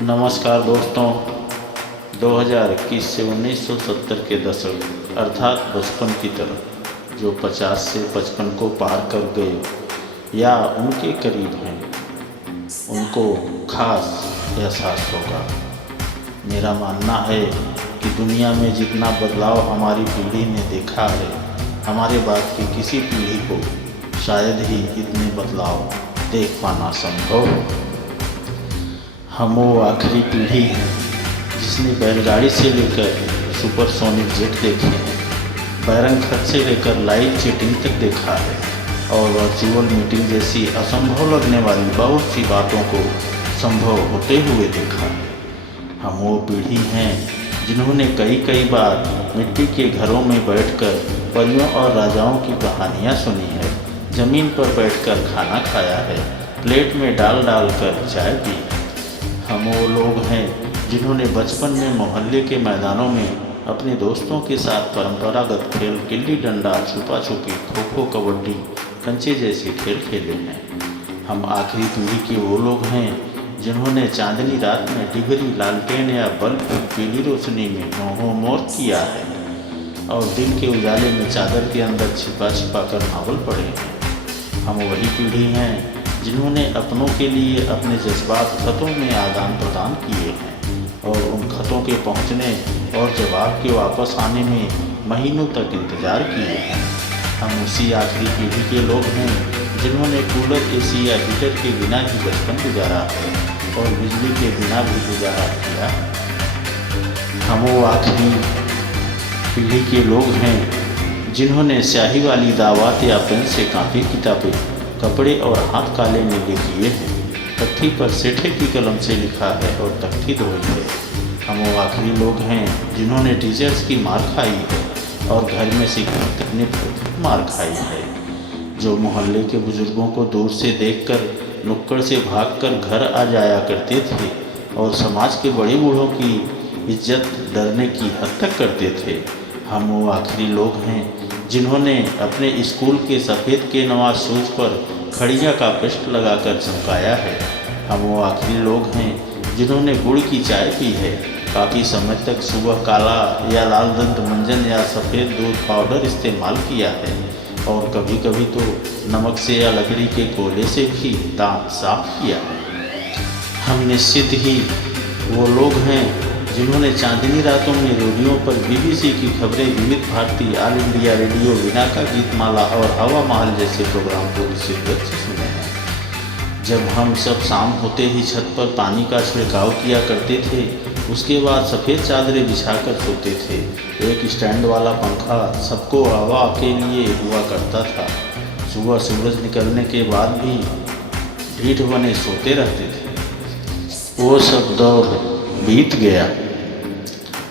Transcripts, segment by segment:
नमस्कार दोस्तों। 2021 से 1970 के दशक अर्थात बचपन की तरफ जो 50 से 55 को पार कर गए या उनके करीब हैं, उनको खास एहसास होगा। मेरा मानना है कि दुनिया में जितना बदलाव हमारी पीढ़ी ने देखा है, हमारे बाद की किसी पीढ़ी को शायद ही इतने बदलाव देख पाना संभव हो। हम वो आखिरी पीढ़ी हैं जिसने बैलगाड़ी से लेकर सुपरसोनिक जेट देखे हैं, बैरंग खत से लेकर लाइव चैटिंग तक देखा है और वर्चुअल मीटिंग जैसी असंभव लगने वाली बहुत सी बातों को संभव होते हुए देखा है। हम वो पीढ़ी हैं जिन्होंने कई बार मिट्टी के घरों में बैठकर परियों और राजाओं की कहानियाँ सुनी है, ज़मीन पर बैठकर खाना खाया है, प्लेट में डाल कर चाय पी। हम वो लोग हैं जिन्होंने बचपन में मोहल्ले के मैदानों में अपने दोस्तों के साथ परंपरागत खेल गिल्ली डंडा, छुपा छुपी, खो खो, कबड्डी, कंचे जैसे खेल खेले हैं। हम आखिरी पीढ़ी के वो लोग हैं जिन्होंने चांदनी रात में डिबरी, लालटेन या बल्ब की पीली रोशनी में मोह किया है और दिन के उजाले में चादर के अंदर छिपा कर नावल पढ़े हैं। हम वही पीढ़ी हैं जिन्होंने अपनों के लिए अपने जज्बात खतों में आदान प्रदान किए हैं और उन खतों के पहुंचने और जवाब के वापस आने में महीनों तक इंतज़ार किए हैं। हम उसी आखिरी पीढ़ी के लोग हैं जिन्होंने कूलर, एसी या हीटर के बिना ही बचपन गुजारा है और बिजली के बिना भी गुजारा किया। हम वो आखिरी पीढ़ी के लोग हैं जिन्होंने स्याही वाली दावत या पेन से कापी किताबें, कपड़े और हाथ काले नीले किए हैं, तख्ती पर सेठे की कलम से लिखा है और तख्ती धोई है। हम वो आखिरी लोग हैं जिन्होंने टीचर्स की मार खाई है और घर में शिक्षक करने पर मार खाई है, जो मोहल्ले के बुजुर्गों को दूर से देखकर नुक्कड़ से भागकर घर आ जाया करते थे और समाज के बड़े बूढ़ों की इज्जत डरने की हद तक करते थे। हम वो आखिरी लोग हैं जिन्होंने अपने स्कूल के सफ़ेद के नवाज शूज़ पर खड़िया का पेस्ट लगाकर चमकाया है। हम वो आखिरी लोग हैं जिन्होंने गुड़ की चाय पी है, काफ़ी समय तक सुबह काला या लाल दंत मंजन या सफ़ेद दूध पाउडर इस्तेमाल किया है और कभी कभी तो नमक से या लकड़ी के कोयले से भी दांत साफ किया है। हम निश्चित ही वो लोग हैं जिन्होंने चांदनी रातों में रेडियो पर BBC की खबरें, विविध भारती, ऑल इंडिया रेडियो, वीणा का गीतमाला और हवा महल जैसे प्रोग्राम पूरी शिद्दत से सुने हैं। जब हम सब शाम होते ही छत पर पानी का छिड़काव किया करते थे, उसके बाद सफ़ेद चादरें बिछाकर सोते थे। एक स्टैंड वाला पंखा सबको हवा के लिए हुआ करता था। सुबह सूरज निकलने के बाद भी ढीठ बने सोते रहते थे। वो सब दौर बीत गया।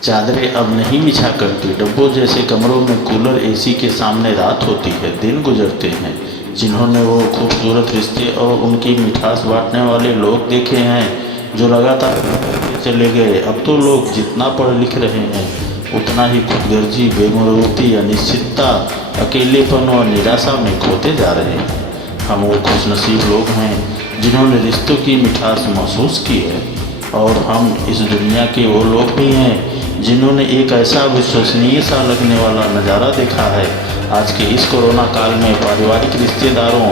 चादरें अब नहीं बिछा करती, डब्बों जैसे कमरों में कूलर, एसी के सामने रात होती है, दिन गुजरते हैं। जिन्होंने वो खूबसूरत रिश्ते और उनकी मिठास बांटने वाले लोग देखे हैं जो लगातार चले गए। अब तो लोग जितना पढ़ लिख रहे हैं उतना ही खुदगर्जी, बेमरूती, अनिश्चितता, अकेलेपन और निराशा में खोते जा रहे हैं। हम वो खुशनसीब लोग हैं जिन्होंने रिश्तों की मिठास महसूस की है और हम इस दुनिया के वो लोग भी हैं जिन्होंने एक ऐसा विश्वसनीय सा लगने वाला नज़ारा देखा है। आज के इस कोरोना काल में पारिवारिक रिश्तेदारों,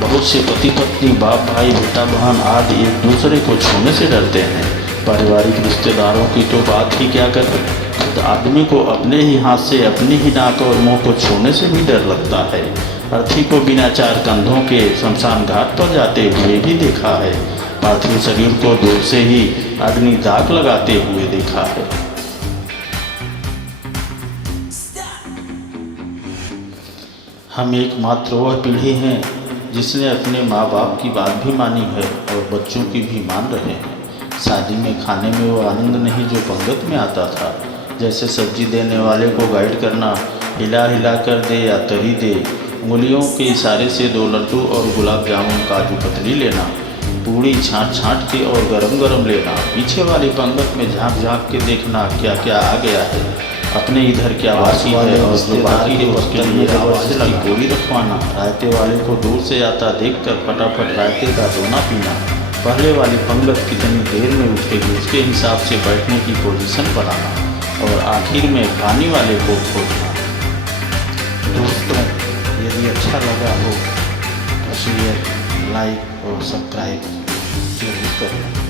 बहुत से पति पत्नी, बाप भाई, बेटा बहन आदि एक दूसरे को छूने से डरते हैं। पारिवारिक रिश्तेदारों की तो बात ही क्या करें, खुद आदमी को अपने ही हाथ से अपनी ही नाक और मुंह को छूने से भी डर लगता है। अर्थी को बिना चार कंधों के शमशान घाट पर जाते हुए भी देखा है। पार्थिव शरीर को दूर से ही अग्नि दाग लगाते हुए देखा है। हम एकमात्र वह पीढ़ी हैं जिसने अपने माँ बाप की बात भी मानी है और बच्चों की भी मान रहे हैं। शादी में खाने में वो आनंद नहीं जो पंगत में आता था, जैसे सब्जी देने वाले को गाइड करना, हिला कर दे या तरी दे, उंगलियों के इशारे से 2 लड्डू और गुलाब जामुन, काजू कतली लेना, पूड़ी छाँट के और गरम लेना, पीछे वाली पंगत में झाँक के देखना क्या क्या आ गया है, अपने इधर क्या बाकी है और जो बाकी है उसके लिए आवाज़ की गोली रखवाना, रायते वाले को दूर से आता देखकर फटाफट रायते का दोना पीना, पहले वाली पंगत कितनी देर में उठेगी उसके हिसाब से बैठने की पोजीशन बनाना और आखिर में पानी वाले को खोजना। दोस्तों, यदि अच्छा लगा हो तो शेयर, लाइक और सब्सक्राइब जरूर करें।